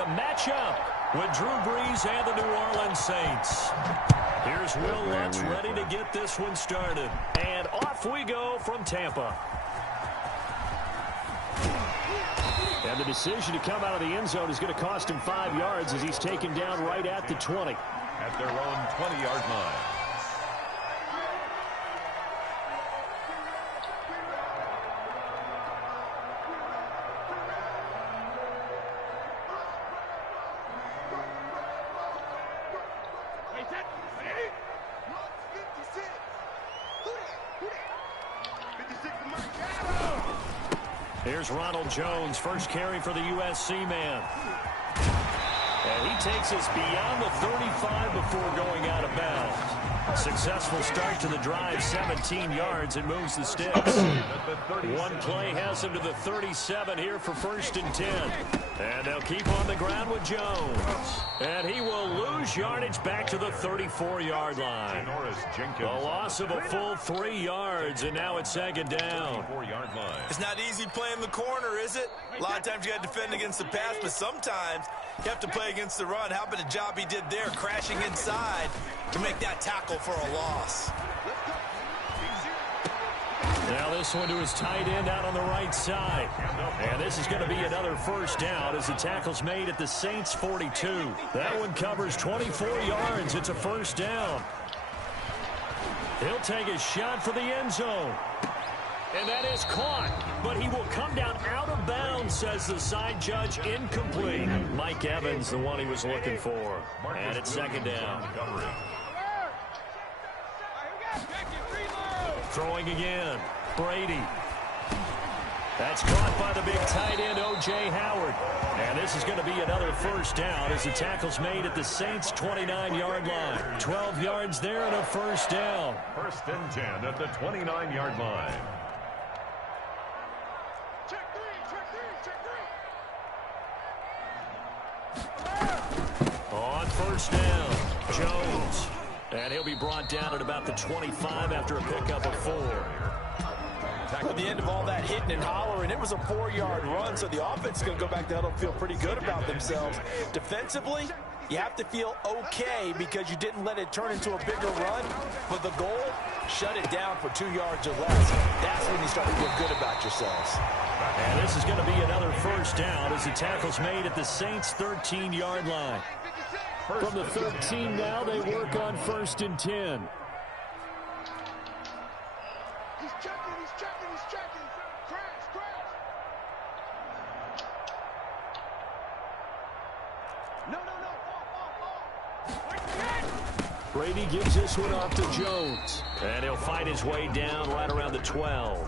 to match up with Drew Brees and the New Orleans Saints. Here's Will Lutz ready to get this one started. And off we go from Tampa. And the decision to come out of the end zone is going to cost him 5 yards as he's taken down right at the 20. At their own 20-yard line. Here's Ronald Jones, first carry for the USC man. And he takes us beyond the 35 before going out of bounds. Successful start to the drive, 17 yards, and moves the sticks. One play has him to the 37 here for 1st and 10. And they'll keep on the ground with Jones. And he will lose yardage back to the 34-yard line. A loss of a full 3 yards, and now it's 2nd down. It's not easy playing the corner, is it? A lot of times you got to defend against the pass, but sometimes you have to play against the run. How about the job he did there, crashing inside to make that tackle for a loss? Now this one to his tight end out on the right side. And this is going to be another 1st down as the tackle's made at the Saints 42. That one covers 24 yards. It's a 1st down. He'll take a shot for the end zone. And that is caught, but he will come down out of bounds, says the side judge. Incomplete. Mike Evans, the one he was looking for. And it's 2nd down. Throwing again. Brady. That's caught by the big tight end, O.J. Howard. And this is going to be another 1st down as the tackle's made at the Saints' 29-yard line. 12 yards there and a 1st down. 1st and 10 at the 29-yard line. On 1st down, Jones. And he'll be brought down at about the 25 after a pickup of 4. At the end of all that hitting and hollering, it was a 4-yard run, so the offense is going to go back to huddle and feel pretty good about themselves. Defensively, you have to feel okay because you didn't let it turn into a bigger run. But the goal, shut it down for 2 yards or less. That's when you start to feel good about yourselves. And this is going to be another 1st down as the tackle's made at the Saints' 13-yard line. From the 13 now, they work on 1st and 10. He's checking. Crash. No. Brady gives this one off to Jones. And he'll fight his way down right around the 12.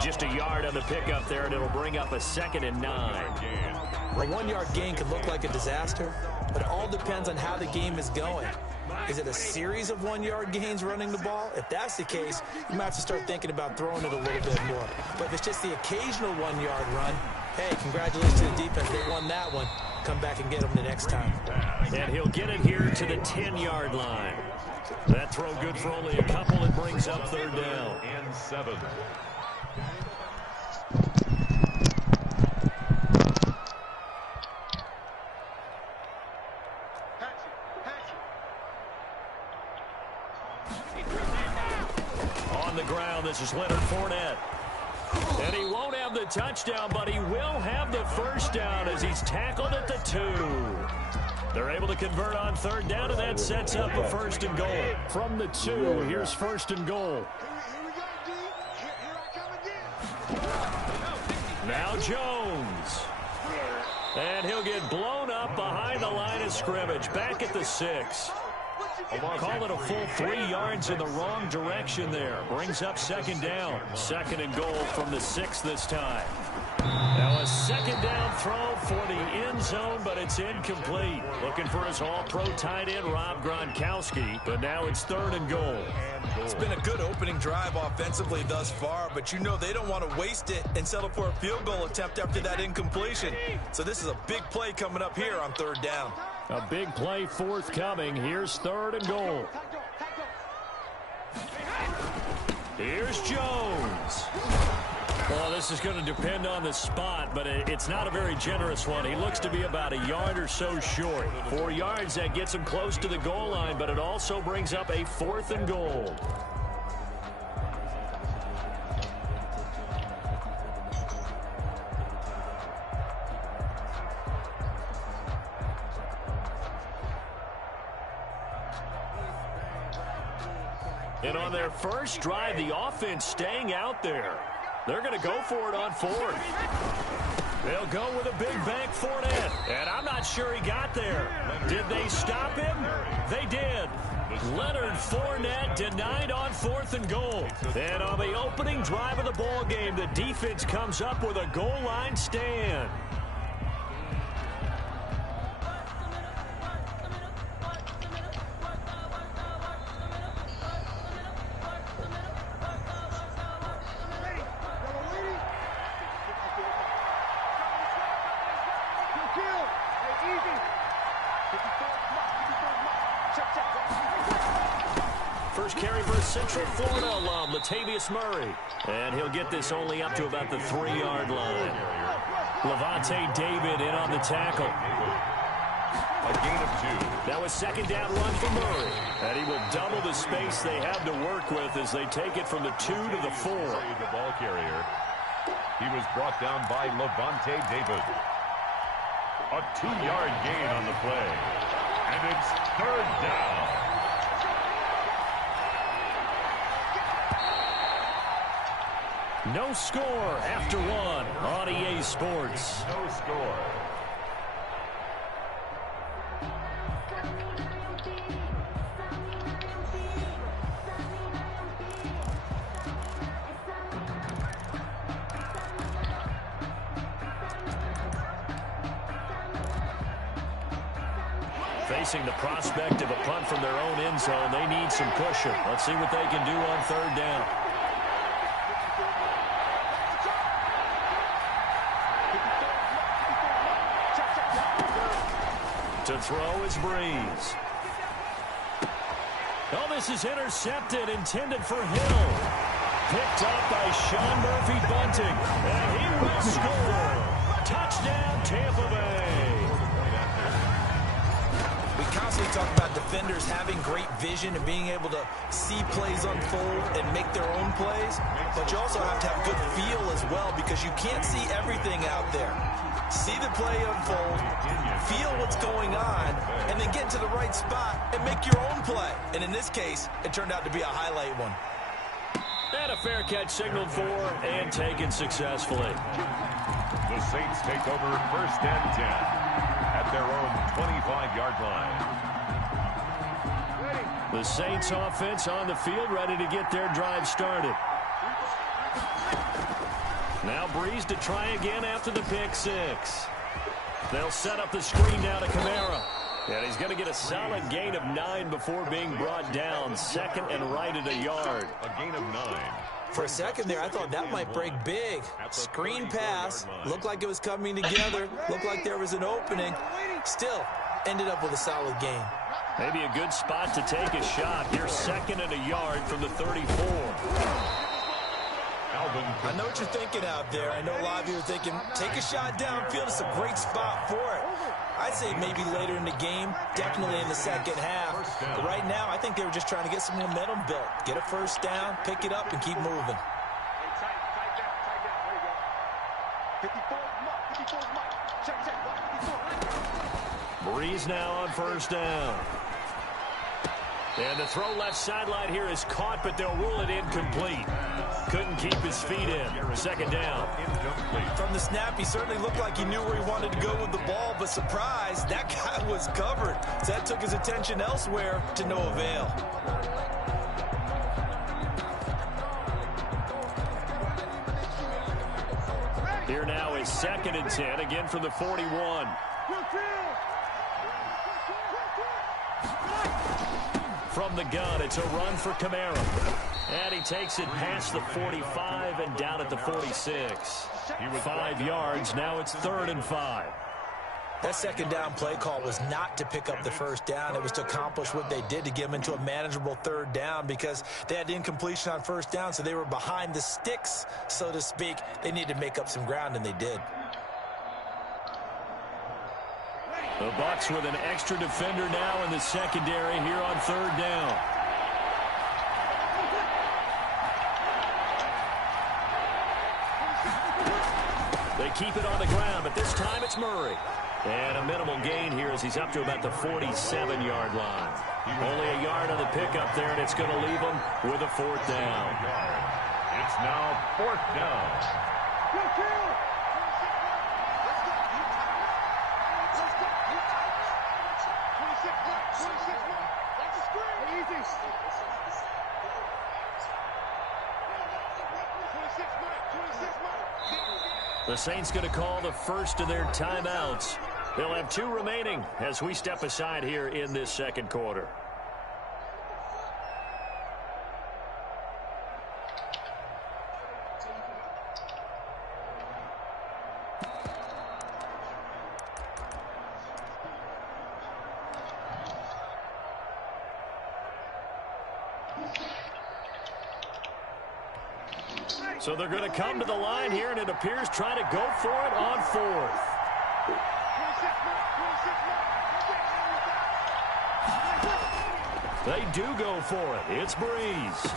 Just a yard on the pickup there, and it'll bring up a 2nd and 9. A 1-yard gain could look like a disaster, but it all depends on how the game is going. Is it a series of 1-yard gains running the ball? If that's the case, you might have to start thinking about throwing it a little bit more. But if it's just the occasional 1-yard run, hey, congratulations to the defense. They won that one. Come back and get them the next time. And he'll get it here to the 10-yard line. That throw good for only a couple. It brings up 3rd down. And 7. On the ground, this is Leonard Fournette. And he won't have the touchdown, but he will have the 1st down as he's tackled at the 2. They're able to convert on 3rd down, and that sets up a 1st and goal. From the 2, here's 1st and goal. Now Jones. And he'll get blown up behind the line of scrimmage, back at the 6. Call it a full 3 yards in the wrong direction there. Brings up 2nd down. 2nd and goal from the 6 this time. Now a 2nd down throw for the end zone, but it's incomplete. Looking for his all-pro tight end, Rob Gronkowski, but now it's 3rd and goal. It's been a good opening drive offensively thus far, but you know they don't want to waste it and settle for a field goal attempt after that incompletion. So this is a big play coming up here on 3rd down. A big play forthcoming. Here's 3rd and goal. Here's Jones. Well, this is going to depend on the spot, but it's not a very generous one. He looks to be about a yard or so short. 4 yards, that gets him close to the goal line, but it also brings up a 4th and goal. And on their first drive, the offense staying out there. They're going to go for it on 4th. They'll go with a big bank Fournette. And I'm not sure he got there. Did they stop him? They did. Leonard Fournette denied on 4th and goal. And on the opening drive of the ball game, the defense comes up with a goal line stand. First carry for Central Florida alum, Latavius Murray. And he'll get this only up to about the 3-yard line. Levante David in on the tackle. A gain of 2. That was second down run for Murray. And he will double the space they have to work with as they take it from the 2 to the 4. The ball carrier. He was brought down by Levante David. A 2-yard gain on the play. And it's 3rd down. No score after 1 on EA Sports. No score. Facing the prospect of a punt from their own end zone, they need some cushion. Let's see what they can do on 3rd down. To throw is Breeze. Oh, this is intercepted, intended for Hill. Picked up by Sean Murphy-Bunting. And he will score. Touchdown, Tampa Bay. We constantly talk about defenders having great vision and being able to see plays unfold and make their own plays. But you also have to have good feel as well, because you can't see everything out there. See the play unfold, feel what's going on, and then get to the right spot and make your own play. And in this case, it turned out to be a highlight one. And a fair catch signaled for and taken successfully. The Saints take over 1st and 10 at their own 25-yard line. The Saints offense on the field, ready to get their drive started. Now Breeze to try again after the pick 6. They'll set up the screen down to Kamara. And he's going to get a solid gain of 9 before being brought down. 2nd and right at a yard. A gain of 9. For a second there, I thought that might break big. Screen pass. Looked like it was coming together. Looked like there was an opening. Still, ended up with a solid gain. Maybe a good spot to take a shot. You're 2nd and a yard from the 34. I know what you're thinking out there. I know a lot of you are thinking, take a shot downfield. It's a great spot for it. I'd say maybe later in the game, definitely in the second half. But right now, I think they were just trying to get some momentum built. Get a 1st down, pick it up, and keep moving. Breeze now on 1st down. And the throw left sideline here is caught, but they'll rule it incomplete. Couldn't keep his feet in. 2nd down. From the snap, he certainly looked like he knew where he wanted to go with the ball, but surprise, that guy was covered. So that took his attention elsewhere to no avail. Here now is 2nd and 10, again from the 41. From the gun, it's a run for Kamara. And he takes it past the 45 and down at the 46. 5 yards, now it's 3rd and 5. That second down play call was not to pick up the first down. It was to accomplish what they did, to get them into a manageable third down, because they had incompletion on first down, so they were behind the sticks, so to speak. They needed to make up some ground, and they did. The Bucs with an extra defender now in the secondary here on third down. They keep it on the ground, but this time it's Murray. And a minimal gain here as he's up to about the 47-yard line. Only a yard on the pickup there, and it's going to leave him with a fourth down. It's now fourth down. The Saints going to call the first of their timeouts. They'll have 2 remaining as we step aside here in this second quarter. So they're going to come to the line here, and it appears trying to go for it on fourth. They do go for it. It's Breeze.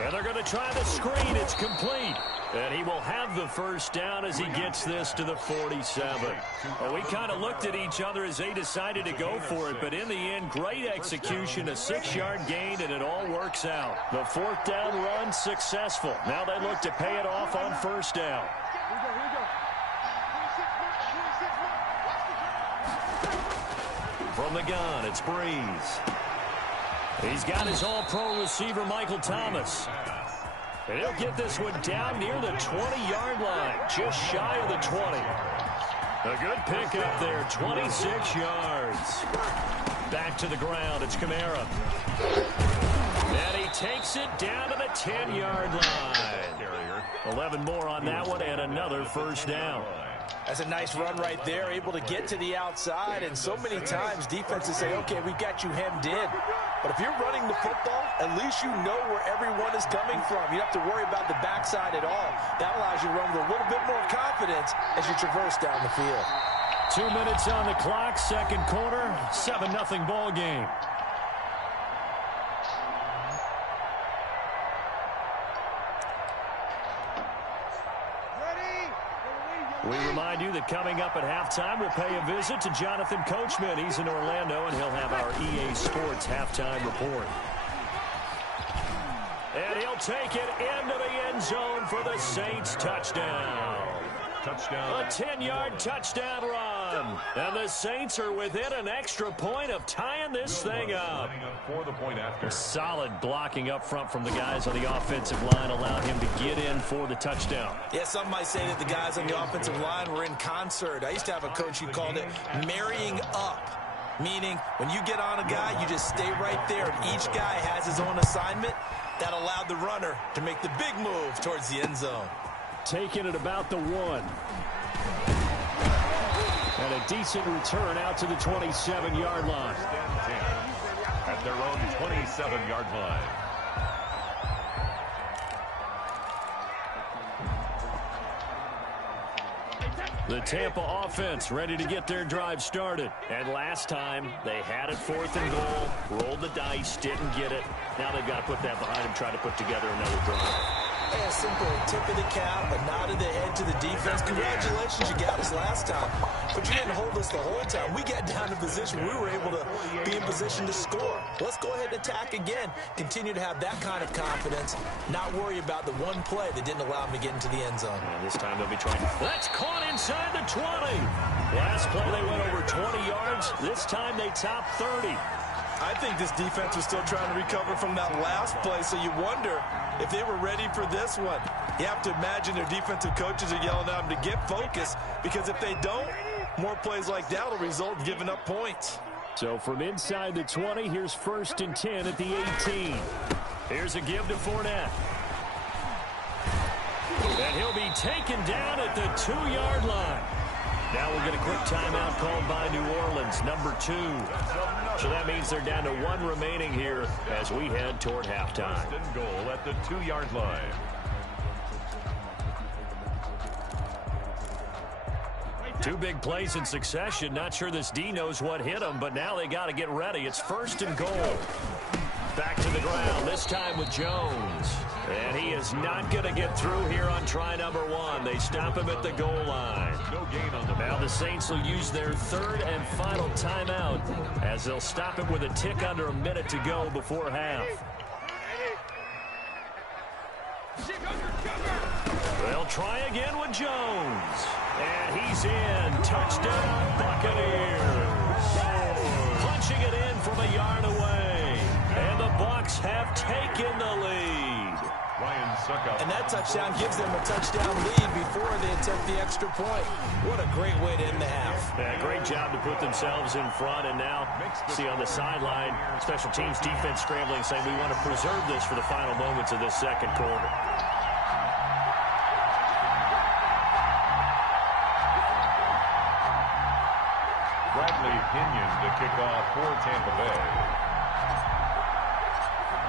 And they're going to try the screen. It's complete. And he will have the first down as he gets this to the 47. Well, we kind of looked at each other as they decided to go for it, but in the end, great execution, a 6-yard gain, and it all works out. The fourth down run successful. Now they look to pay it off on first down. From the gun, it's Breeze. He's got his all-pro receiver, Michael Thomas. And he'll get this one down near the 20-yard line, just shy of the 20. A good pickup there, 26 yards. Back to the ground, it's Kamara. And he takes it down to the 10-yard line. 11 more on that one, and another first down. That's a nice run right there, able to get to the outside, and so many times defenses say, okay, we got you hemmed in. But if you're running the football, at least you know where everyone is coming from. You don't have to worry about the backside at all. That allows you to run with a little bit more confidence as you traverse down the field. 2 minutes on the clock, second quarter, 7-0 ball game. We remind you that coming up at halftime, we'll pay a visit to Jonathan Coachman. He's in Orlando, and he'll have our EA Sports halftime report. And he'll take it into the end zone for the Saints touchdown. Touchdown. A 10-yard touchdown run. And the Saints are within an extra point of tying this thing up. For the point after. Solid blocking up front from the guys on the offensive line allowed him to get in for the touchdown. Yeah, some might say that the guys on the offensive line were in concert. I used to have a coach who called it marrying up, meaning when you get on a guy, you just stay right there, and each guy has his own assignment. That allowed the runner to make the big move towards the end zone. Taking it about the 1. And a decent return out to the 27-yard line. At their own 27-yard line. The Tampa offense ready to get their drive started. And last time, they had it 4th and goal, rolled the dice, didn't get it. Now they've got to put that behind them, try to put together another drive. A simple tip of the cap, a nod of the head to the defense. Congratulations, you got us last time. But you didn't hold us the whole time. We got down to position. We were able to be in position to score. Let's go ahead and attack again. Continue to have that kind of confidence. Not worry about the one play that didn't allow them to get into the end zone. And this time they'll be trying. That's caught inside the 20. Last play they went over 20 yards. This time they top 30. I think this defense was still trying to recover from that last play, so you wonder if they were ready for this one. You have to imagine their defensive coaches are yelling at them to get focused, because if they don't, more plays like that will result in giving up points. So from inside the 20, here's 1st and 10 at the 18. Here's a give to Fournette. And he'll be taken down at the 2-yard line. Now we'll get a quick timeout called by New Orleans, number 2. So that means they're down to 1 remaining here as we head toward halftime. First and goal at the 2-yard line. Two big plays in succession. Not sure this D knows what hit him, but now they got to get ready. It's first and goal. Back to the ground, this time with Jones. And he is not going to get through here on try number 1. They stop him at the goal line. No gain on the Now the Saints will use their 3rd and final timeout as they'll stop it with a tick under a minute to go before half. They'll try again with Jones. And he's in. Touchdown, Buccaneers. Punching it in from a yard away. And the Bucs have taken the lead. Ryan Suckup. And that touchdown gives them a touchdown lead before they attempt the extra point. What a great way to end the half. Yeah, great job to put themselves in front. And now, see on the sideline, special teams defense scrambling, saying we want to preserve this for the final moments of this second quarter. Bradley Pinion to kick off for Tampa Bay.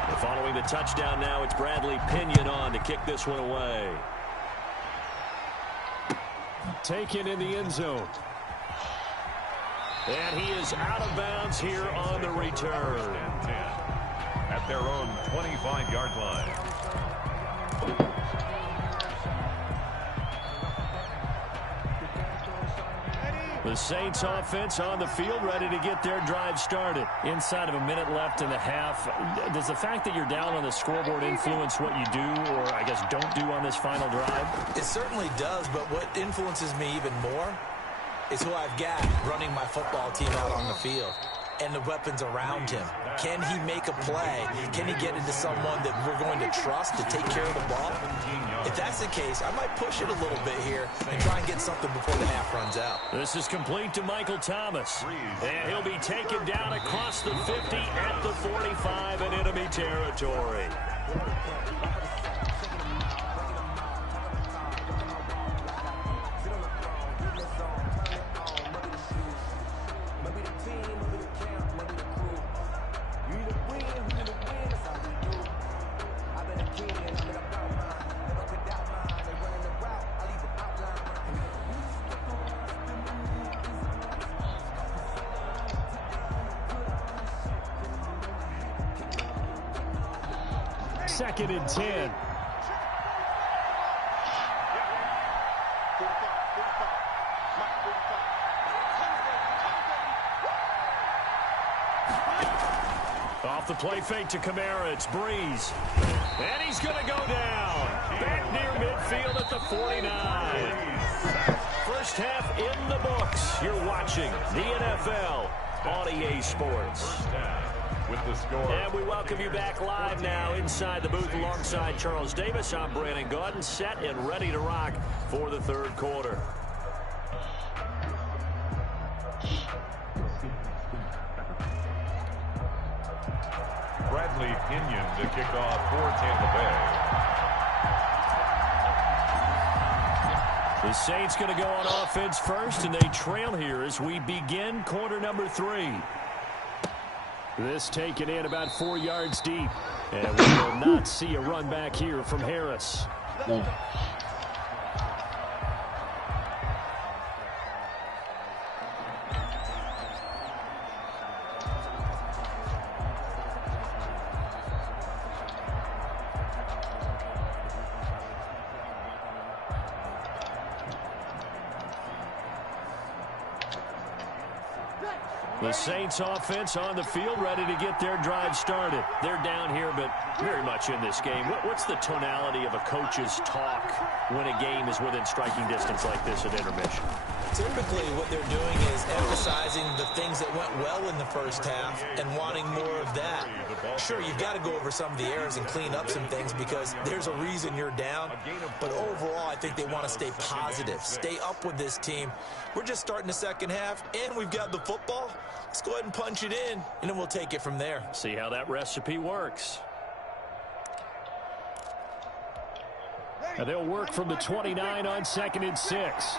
And following the touchdown now, it's Bradley Pinion on to kick this one away. Taken in the end zone. And he is out of bounds here on the return. 10 at their own 25-yard line. The Saints offense on the field, ready to get their drive started. Inside of a minute left in the half, does the fact that you're down on the scoreboard influence what you do or, I guess, don't do on this final drive? It certainly does, but what influences me even more is who I've got running my football team out on the field and the weapons around him. Can he make a play? Can he get into someone that we're going to trust to take care of the ball? If that's the case, I might push it a little bit here and try and get something before the half runs out. This is complete to Michael Thomas. And he'll be taken down across the 50 at the 45 in enemy territory. Second and 10. Off the play fake to Kamara, it's Breeze. And he's going to go down. Back near midfield at the 49. First half in the books. You're watching the NFL on EA Sports. With the score. And we welcome you back live now inside the booth alongside Charles Davis. I'm Brandon Gaudin, set and ready to rock for the third quarter. Bradley Pinion to kick off for Tampa Bay. The Saints going to go on offense first, and they trail here as we begin quarter number 3. This taken in about 4 yards deep. And we will not see a run back here from Harris. No. The Saints offense on the field, ready to get their drive started. They're down here, but very much in this game. What's the tonality of a coach's talk when a game is within striking distance like this at intermission? Typically, what they're doing is emphasizing the things that went well in the first half and wanting more of that. Sure, you've got to go over some of the errors and clean up some things because there's a reason you're down. But overall, I think they want to stay positive, stay up with this team. We're just starting the second half, and we've got the football. Let's go ahead and punch it in, and then we'll take it from there. See how that recipe works. And they'll work from the 29 on 2nd and 6.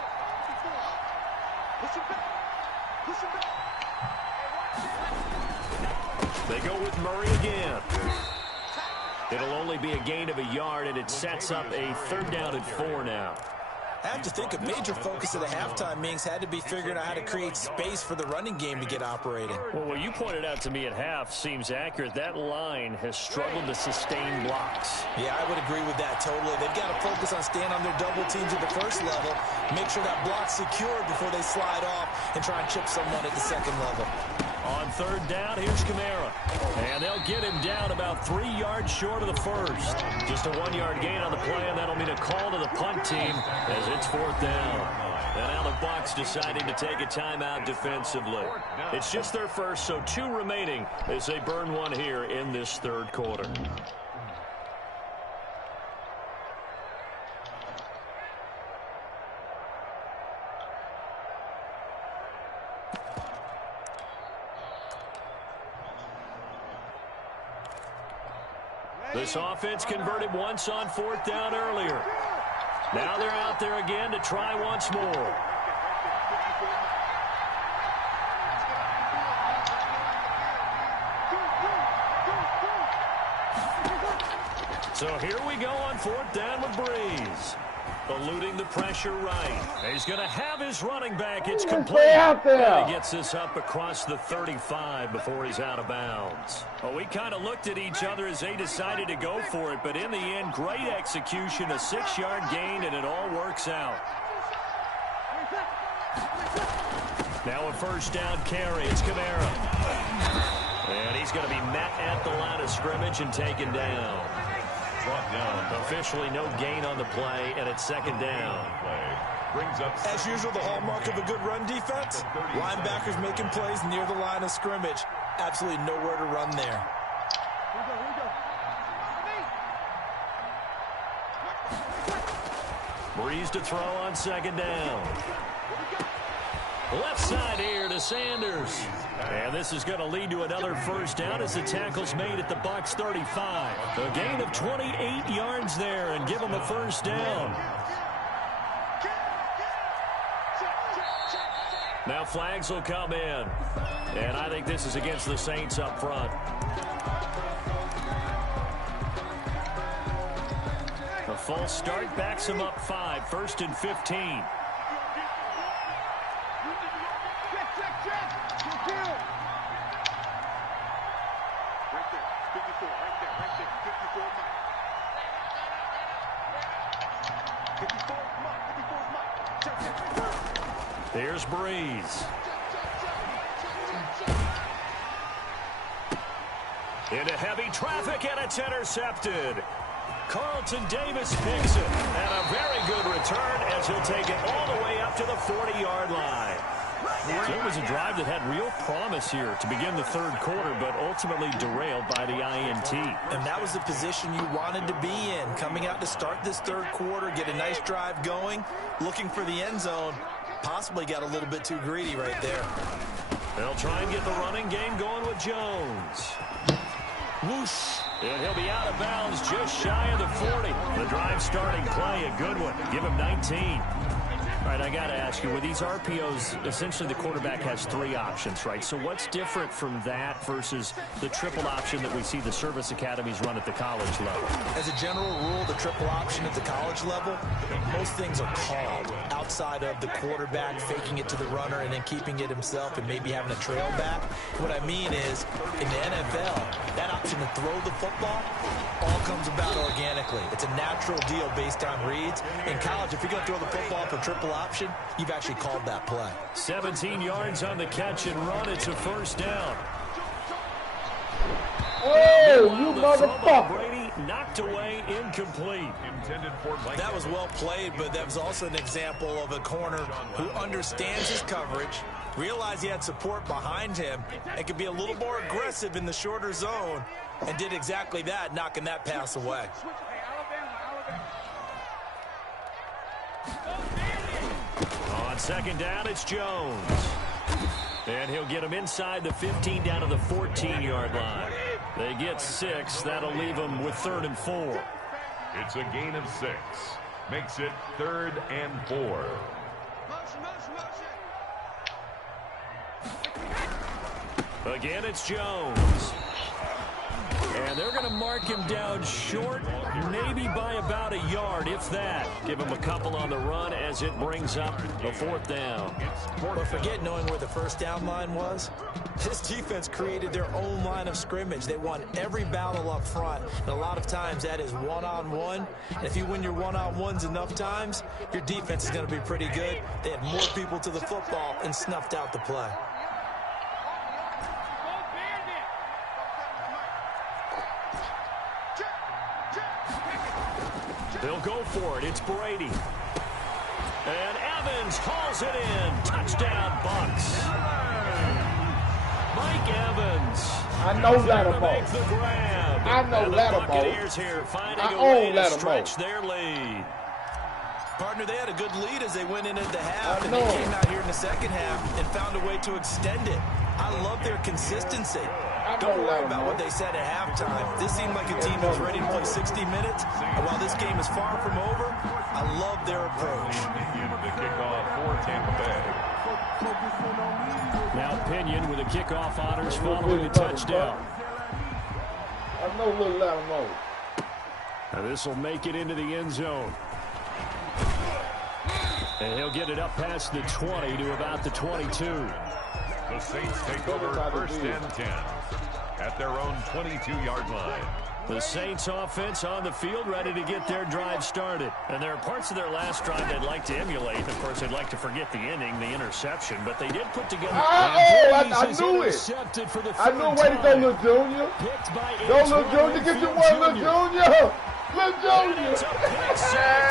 They go with Murray again. It'll only be a gain of a yard, and it sets up a 3rd down and 4 now. I have to think a major focus of the halftime meetings had to be figuring out how to create space for the running game to get operating. Well, what you pointed out to me at half seems accurate. That line has struggled to sustain blocks. Yeah, I would agree with that totally. They've got to focus on staying on their double teams at the first level, make sure that block's secured before they slide off and try and chip someone at the second level. On 3rd down, here's Kamara. And they'll get him down about 3 yards short of the first. Just a 1-yard gain on the play, and that'll mean a call to the punt team as it's 4th down. And now the Bucs deciding to take a timeout defensively. It's just their first, so 2 remaining as they burn one here in this 3rd quarter. This offense converted once on 4th down earlier. Now they're out there again to try once more. So here we go on 4th down with Breeze. Eluding the pressure right. He's going to have his running back. It's complete. And he gets this up across the 35 before he's out of bounds. Well, we kind of looked at each other as they decided to go for it, but in the end, great execution, a 6-yard gain, and it all works out. Now a 1st down carry. It's Kamara. And he's going to be met at the line of scrimmage and taken down. Down. Officially no gain on the play, and it's 2nd down. Brings up as usual, the hallmark of a good run defense. Linebackers making plays near the line of scrimmage. Absolutely nowhere to run there. Breeze to throw on 2nd down. Left side here to Sanders. And this is going to lead to another 1st down as the tackle's made at the Bucs 35. A gain of 28 yards there and give them a 1st down. Now flags will come in. And I think this is against the Saints up front. A false start backs him up 5. 1st and 15. Here's Breeze. Into heavy traffic, and it's intercepted. Carlton Davis picks it, and a very good return as he'll take it all the way up to the 40-yard line. So it was a drive that had real promise here to begin the 3rd quarter, but ultimately derailed by the INT. And that was the position you wanted to be in, coming out to start this 3rd quarter, get a nice drive going, looking for the end zone. Possibly got a little bit too greedy right there. They'll try and get the running game going with Jones. Whoosh. And he'll be out of bounds just shy of the 40. The drive starting play, a good one. Give him 19. All right, I got to ask you, with these RPOs, essentially the quarterback has 3 options, right? So what's different from that versus the triple option that we see the service academies run at the college level? As a general rule, the triple option at the college level, most things are called outside of the quarterback faking it to the runner and then keeping it himself and maybe having a trail back. What I mean is, in the NFL, that option to throw the football all comes about organically. It's a natural deal based on reads. In college, if you're going to throw the football for triple option, you've actually called that play. 17 yards on the catch and run. It's a 1st down. Hey, you motherfucker. Brady knocked away, incomplete. That was well played, but that was also an example of a corner who understands his coverage, realized he had support behind him, and could be a little more aggressive in the shorter zone, and did exactly that, knocking that pass away. On 2nd down, it's Jones. And he'll get him inside the 15 down to the 14-yard line. They get 6. That'll leave them with 3rd and 4. It's a gain of 6. Makes it 3rd and 4. Again, it's Jones. And they're going to mark him down short, maybe by about a yard, if that. Give him a couple on the run as it brings up the 4th down. But forget knowing where the first down line was. This defense created their own line of scrimmage. They won every battle up front. And a lot of times that is one-on-one. And if you win your one-on-ones enough times, your defense is going to be pretty good. They had more people to the football and snuffed out the play. They'll go for it. It's Brady. And Evans hauls it in. Touchdown, Bucks. Mike Evans. I know Lattimore. Make the grab. I know and the Lattimore. Buccaneers here finding I a way own to Lattimore. stretch their lead. Partner, they had a good lead as they went into the half, and know. they came out here in the second half and found a way to extend it. I love their consistency. Don't worry about what they said at halftime. This seemed like a team that was ready to play 60 minutes. And while this game is far from over, I love their approach. The kickoff for Tampa Bay. Now Pinion with the kickoff honors following the touchdown. I know little Lattimore. Now this will make it into the end zone. And he'll get it up past the 20 to about the 22. The Saints take over 1st and 10 at their own 22-yard line. The Saints offense on the field ready to get their drive started. And there are parts of their last drive they'd like to emulate. Of course, they'd like to forget the ending, the interception. But they did put together... I knew it. For the I knew way to go, Lil Junior. Go, Lil Junior. Get your one, Lil Junior. Lil Junior. It's a pick six.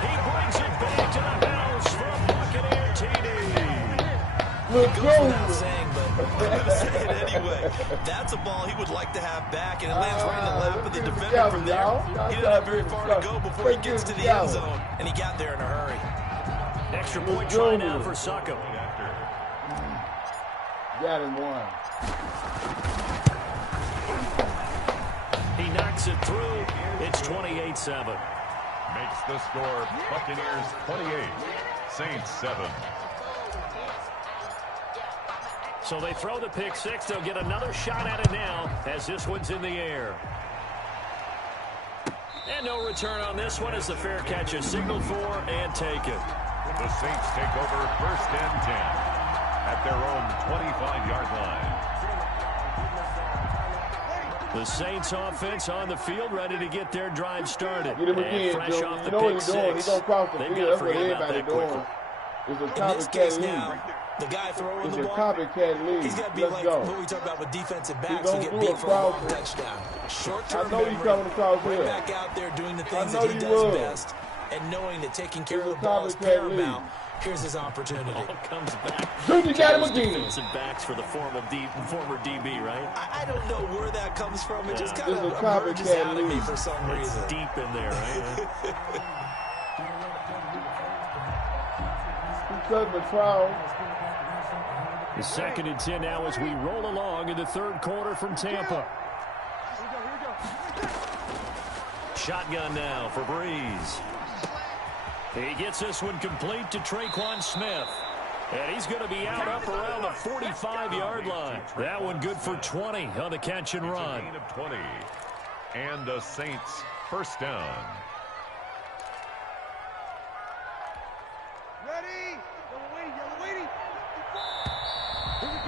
He brings it back to the house for a Buccaneer TD. Lil It goes without Junior. saying, but I'm going to say it anyway. That's a ball he would like to have back, and it lands right in the lap of the defender from there. He didn't have very far to go before he gets to the end zone, and he got there in a hurry. Extra point try now for Suckum. Got him one. He knocks it through. It's 28-7. Makes the score Buccaneers 28, Saints 7. So they throw the pick six. They'll get another shot at it now as this one's in the air. And no return on this one as the fair catch is signaled for and taken. The Saints take over 1st and 10 at their own 25-yard line. The Saints offense on the field ready to get their drive started. Get him And again, fresh Joe. off You the know what pick he's doing. He's six. going to cross the They've field. got to That's what forget about everybody that quickly. doing. It's a In this case copycat now, lead. the guy throwing It's the a ball, copycat lead. he's got to be Let's like go. what we talk about with defensive backs He's who gonna get do beat a for a long crossing. touchdown. Short-term I know he's memory, coming across right here. back out there doing the things know that he he does will. best, and knowing that taking care It's of a the ball is copycat paramount. lead. Here's his opportunity. Ball comes back. Junior got him Those again. defensive backs for the former DB, right? I don't know where that comes from. It just kind This of is a emerges copycat out of me lead. for some It's reason. deep in there, right? He's cutting the crowd. The 2nd and 10 now as we roll along in the third quarter from Tampa. Shotgun now for Breeze. He gets this one complete to Traquan Smith. And he's going to be out up around the 45-yard line. That one good for 20 on the catch and run. Gain of 20. And the Saints 1st down. Ready? Yellow waiting. Here we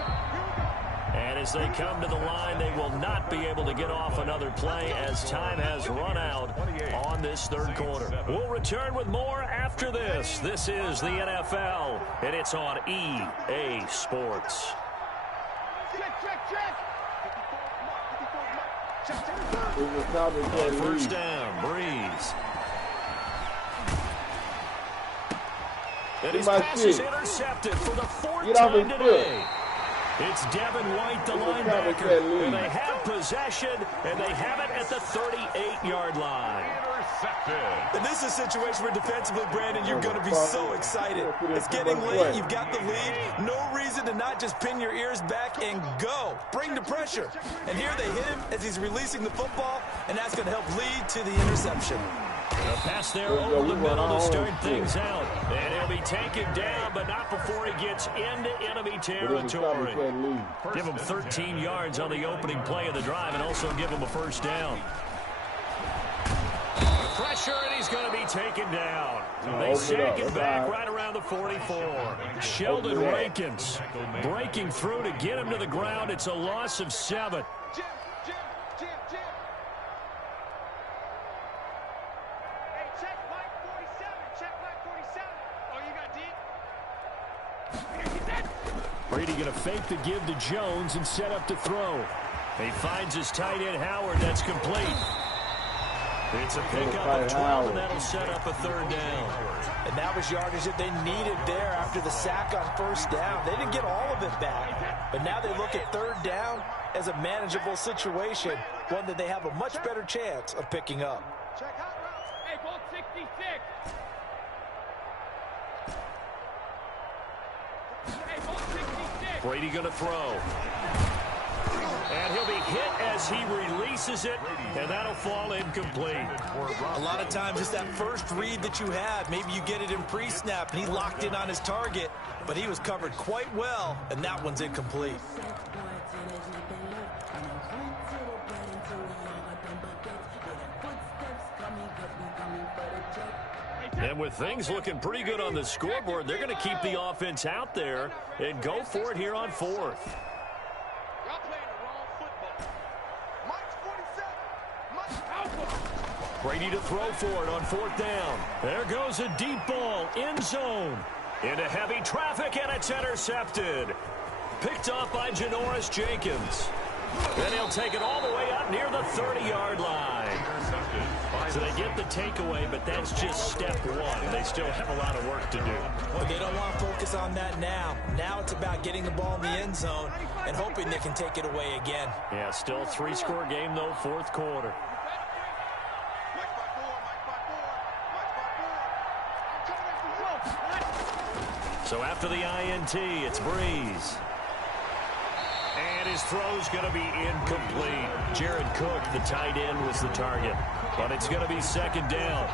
go. And as they come to the line, they will not be able to get off another play as time has run out on this third quarter. We'll return with more after this. This is the NFL, and it's on EA Sports. Check. It's a copycat First lead. down, Breeze. And his my pass is shit. intercepted for the 4th Get off time his today. It's Devin White, the It's a linebacker, copycat lead. and they have possession, and they have it at the 38-yard line. Intercepted. And this is a situation where defensively, Brandon, you're going to be so excited. It's getting Play. late. You've got the lead. No reason to not just pin your ears back and go. Bring the pressure. And here they hit him as he's releasing the football, and that's going to help lead to the interception. A pass there over the middle to start things out. And he'll be taken down, but not before he gets into enemy territory. Give him 13 yards on the opening play of the drive and also give him a first down. Pressure, and he's going to be taken down. They sack him back right around the 44. Sheldon Rankins breaking through to get him to the ground. It's a loss of 7. Jim. Hey, check Mike 47. Check Mike 47. Oh, you got D? Brady going to fake the give to Jones and set up to throw. He finds his tight end Howard. That's complete. It's a pickup of 12, and that'll set up a third down. And that was yardage that they needed there after the sack on first down. They didn't get all of it back, but now they look at third down as a manageable situation, one that they have a much better chance of picking up. Check hot route. Hey, ball 66. Hey, ball 66. Brady going to throw. And he'll be hit as he releases it, and that'll fall incomplete. A lot of times it's that first read that you have. Maybe you get it in pre-snap, and he locked in on his target, but he was covered quite well, and that one's incomplete. And with things looking pretty good on the scoreboard, they're going to keep the offense out there and go for it here on fourth. Brady to throw for it on fourth down. There goes a deep ball, end zone. Into heavy traffic, and it's intercepted. Picked off by Janoris Jenkins. Then he'll take it all the way up near the 30-yard line. So they get the takeaway, but that's just step one. They still have a lot of work to do. But they don't want to focus on that now. Now it's about getting the ball in the end zone and hoping they can take it away again. Yeah, still a 3-score game, though, fourth quarter. So after the INT, it's Breeze. And his throw's going to be incomplete. Jared Cook, the tight end, was the target. But it's going to be second down.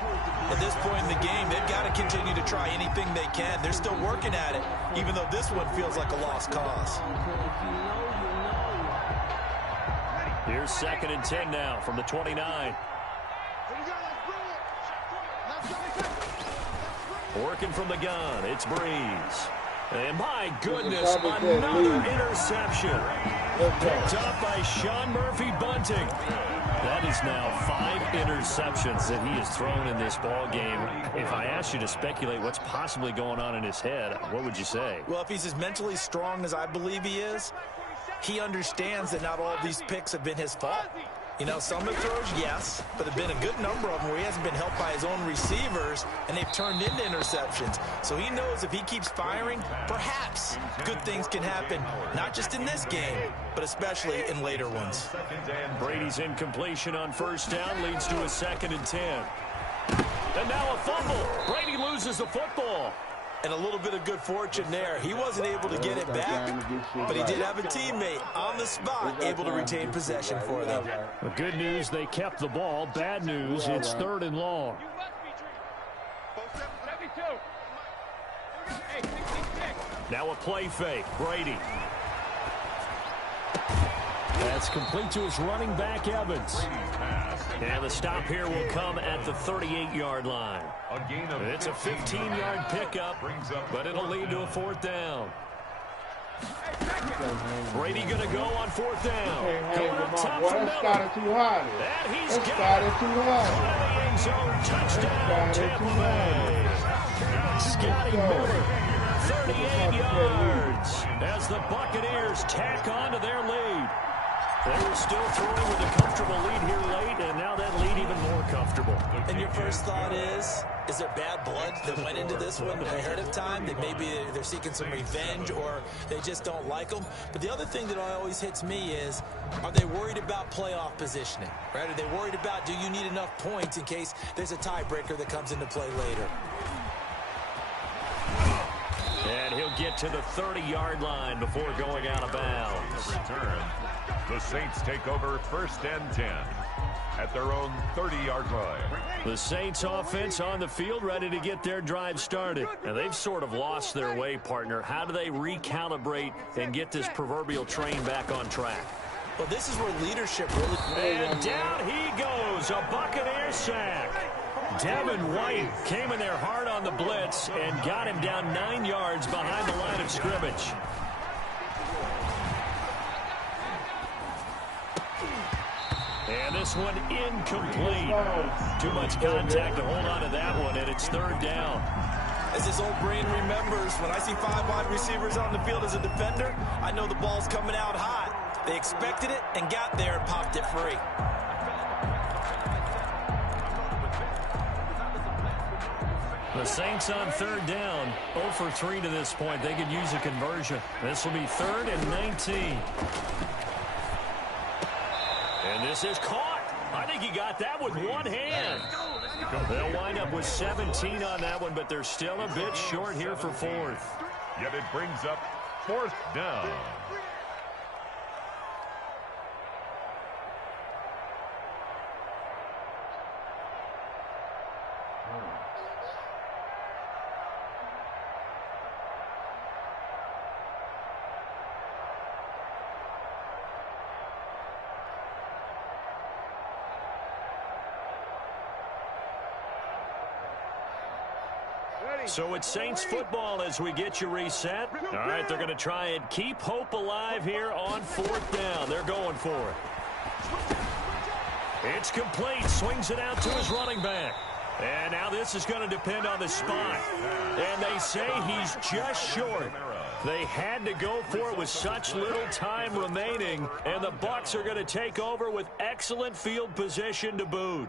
At this point in the game, they've got to continue to try anything they can. They're still working at it, even though this one feels like a lost cause. Here's 2nd and 10 now from the 29. Working from the gun, it's Breeze. And my goodness, another interception. Picked up by Sean Murphy-Bunting. That is now 5 interceptions that he has thrown in this ball game. If I asked you to speculate what's possibly going on in his head, what would you say? Well, if he's as mentally strong as I believe he is, he understands that not all of these picks have been his fault. You know, some of the throws, yes, but there have been a good number of them where he hasn't been helped by his own receivers, and they've turned into interceptions. So he knows if he keeps firing, perhaps good things can happen, not just in this game, but especially in later ones. Brady's incompletion on first down leads to a 2nd and 10. And now a fumble. Brady loses the football. And a little bit of good fortune there. He wasn't able to get it back, but he did have a teammate on the spot able to retain possession for them. The good news, they kept the ball. Bad news, it's 3rd and long. Now a play fake. Brady. That's complete to his running back, Evans. And the stop here will come at the 38-yard line. It's a 15-yard pickup, but it'll lead to a 4th down. Brady going to go on 4th down. Going up top for Miller. And he's got it. Out of the end zone. Touchdown, Tampa Bay. Scotty Miller, 38 yards, as the Buccaneers tack on to their lead. They were still throwing with a comfortable lead here late, and now that lead even more comfortable. And your first thought is there bad blood that went into this one ahead of time? That maybe they're seeking some revenge or they just don't like them? But the other thing that always hits me is, are they worried about playoff positioning? Right? Are they worried about, do you need enough points in case there's a tiebreaker that comes into play later? And he'll get to the 30-yard line before going out of bounds. Return. The Saints take over 1st and 10. at their own 30-yard line. The Saints offense on the field, ready to get their drive started. And they've sort of lost their way, partner. How do they recalibrate and get this proverbial train back on track? Well, this is where leadership really... And down he goes, a Buccaneer sack. Devin White came in there hard on the blitz and got him down 9 yards behind the line of scrimmage. And this one incomplete. Too much contact to hold on to that one, and it's third down. As his old brain remembers, when I see 5 wide receivers on the field as a defender, I know the ball's coming out hot. They expected it and got there and popped it free. The Saints on third down, 0 for 3 to this point. They could use a conversion. This will be 3rd and 19. And this is caught. I think he got that with one hand. They'll wind up with 17 on that one, but they're still a bit short here for 4th. Yet it brings up 4th down. So it's Saints football as we get you reset. All right, they're going to try and keep hope alive here on 4th down. They're going for it. It's complete. Swings it out to his running back. And now this is going to depend on the spot. And they say he's just short. They had to go for it with such little time remaining. And the Bucs are going to take over with excellent field position to boot.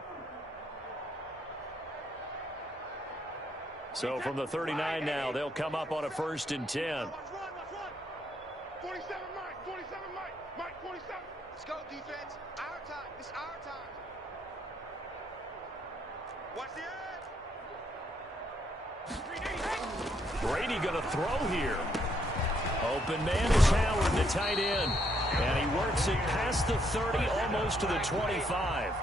So from the 39 now, they'll come up on a 1st and 10. 47, Mike. 47, Mike. Mike, 47. Let's go, defense. Our time. It's our time. Watch the edge. Brady going to throw here. Open man is Howard, the tight end. And he works it past the 30, almost to the 25.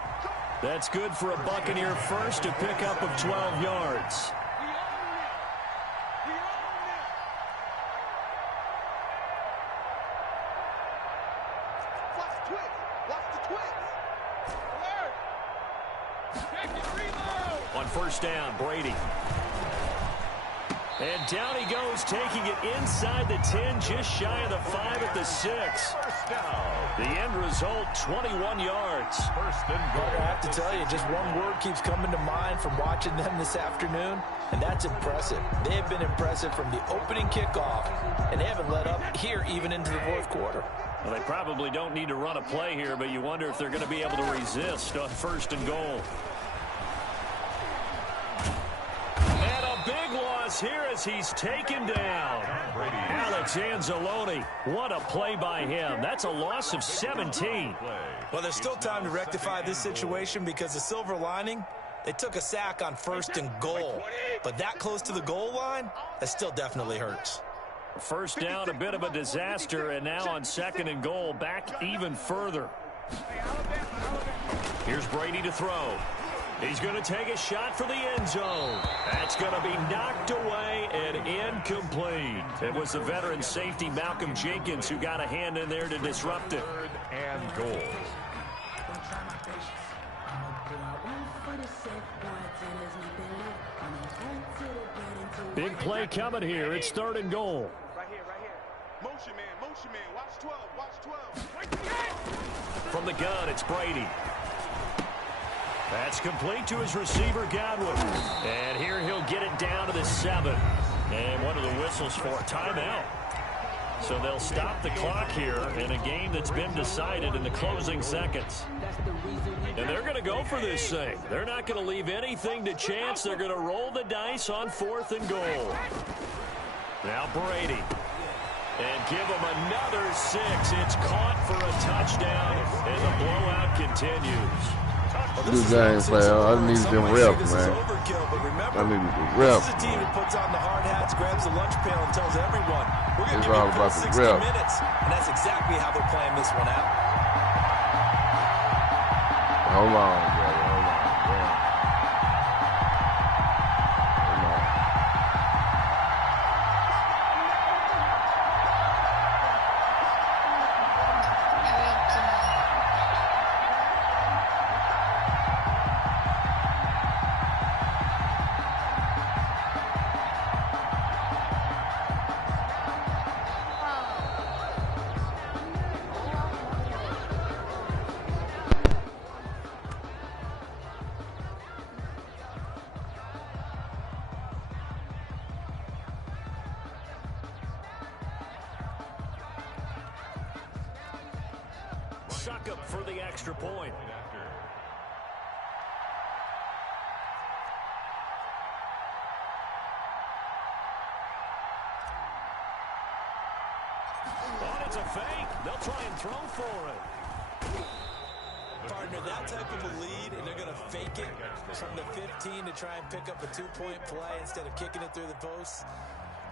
That's good for a Buccaneer first, to pick up of 12 yards. On 1st down, Brady. And down he goes, taking it inside the 10, just shy of the 5 at the 6. The end result, 21 yards. 1st and goal. I have to tell you, just one word keeps coming to mind from watching them this afternoon, and that's impressive. They have been impressive from the opening kickoff, and they haven't let up here even into the 4th quarter. Well, they probably don't need to run a play here, but you wonder if they're going to be able to resist on 1st and goal. And a big loss here as he's taken down. Alex Anzalone, what a play by him. That's a loss of 17. Well, there's still time to rectify this situation because the silver lining, they took a sack on 1st and goal. But that close to the goal line, that still definitely hurts. 1st down, a bit of a disaster, and now on 2nd and goal, back even further. Here's Brady to throw. He's going to take a shot for the end zone. That's going to be knocked away and incomplete. It was the veteran safety Malcolm Jenkins who got a hand in there to disrupt it. 3rd and goal. Big play coming here. It's 3rd and goal. Right here. Motion man. Watch 12. From the gun, it's Brady. That's complete to his receiver, Godwin. And here he'll get it down to the 7. And what are the whistles for? Timeout. So they'll stop the clock here in a game that's been decided in the closing seconds. And they're going to go for this thing. They're not going to leave anything to chance. They're going to roll the dice on 4th and goal. Now Brady. And give him another 6. It's caught for a touchdown, and the blowout continues. This game, player. I needed them reps, man. I needed the reps. This is a team that puts on the hard hats, grabs the lunch pail, and tells everyone, we're going to give all you about 60 the reps. minutes. And that's exactly how they're playing this one out. Hold on, brother. Hold on. Hold on. Suck up for the extra point. Oh, it's a fake. They'll try and throw for it. Partner, that type of a lead, and they're going to fake it from the 15 to try and pick up a two-point play instead of kicking it through the posts.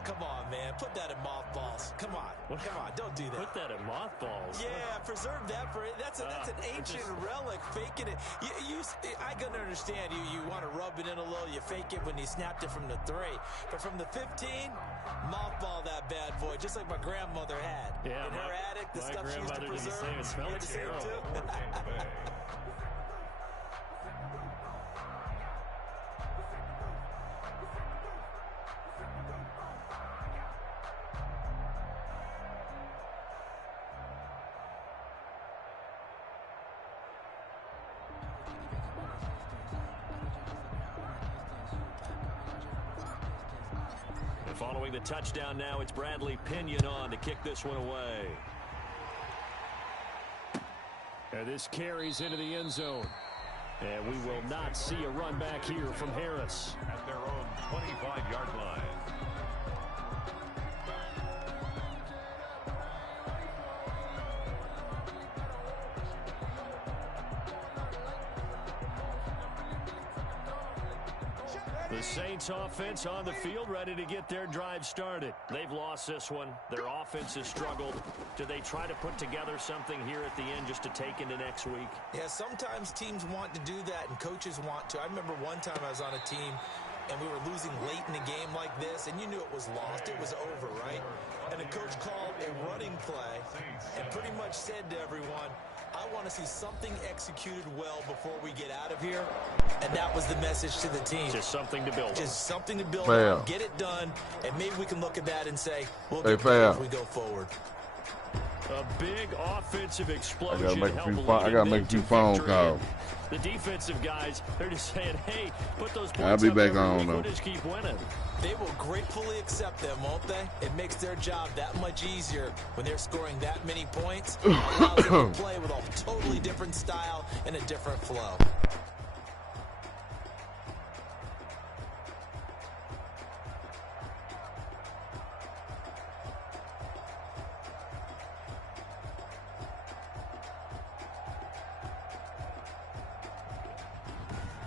Come on, man. Put that in mothballs. Come on. Come on. Don't do that. Put that in mothballs. Yeah, preserve that for it. That's an ancient relic. Faking it. I can understand you want to rub it in a little. You fake it when you snapped it from the 3. But from the 15, mothball that bad boy, just like my grandmother had. Yeah, in her attic, the stuff she used to preserve. It smelled terrible. Too. Following the touchdown now, it's Bradley Pinion on to kick this one away. And this carries into the end zone. And we will not see a run back here from Harris. At their own 25-yard line. The Saints offense on the field, ready to get their drive started. They've lost this one. Their offense has struggled. Do they try to put together something here at the end just to take into next week? Yeah, sometimes teams want to do that and coaches want to. I remember one time I was on a team and we were losing late in a game like this, and you knew it was lost. It was over, right? And the coach called a running play and pretty much said to everyone, I want to see something executed well before we get out of here. And that was the message to the team. Just something to build on. Just something to build on, get it done, and maybe we can look at that and say, we'll get better as we go forward. A big offensive explosion. I gotta make a few phone calls. The defensive guys, they're just saying, hey, put those points I'll be up back every on week. though. We'll just keep winning. They will gratefully accept them, won't they? It makes their job that much easier when they're scoring that many points. It allows them to play with a totally different style and a different flow.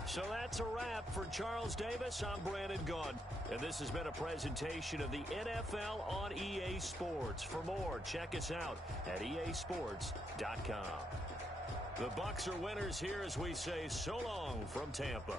So that's a wrap for Charles Davis. I'm Brandon Gunn. And this has been a presentation of the NFL on EA Sports. For more, check us out at easports.com. The Bucs are winners here as we say so long from Tampa.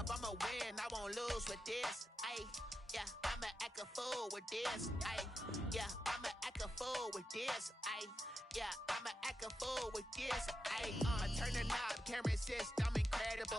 up, I'ma win, I won't lose with this. Ayy, yeah, I'ma act a fool with this. Ayy, yeah, I'ma act a fool with this. Ayy, yeah, I'ma act a fool with this. Ayy, I turn the knob, can't resist, I'm incredible.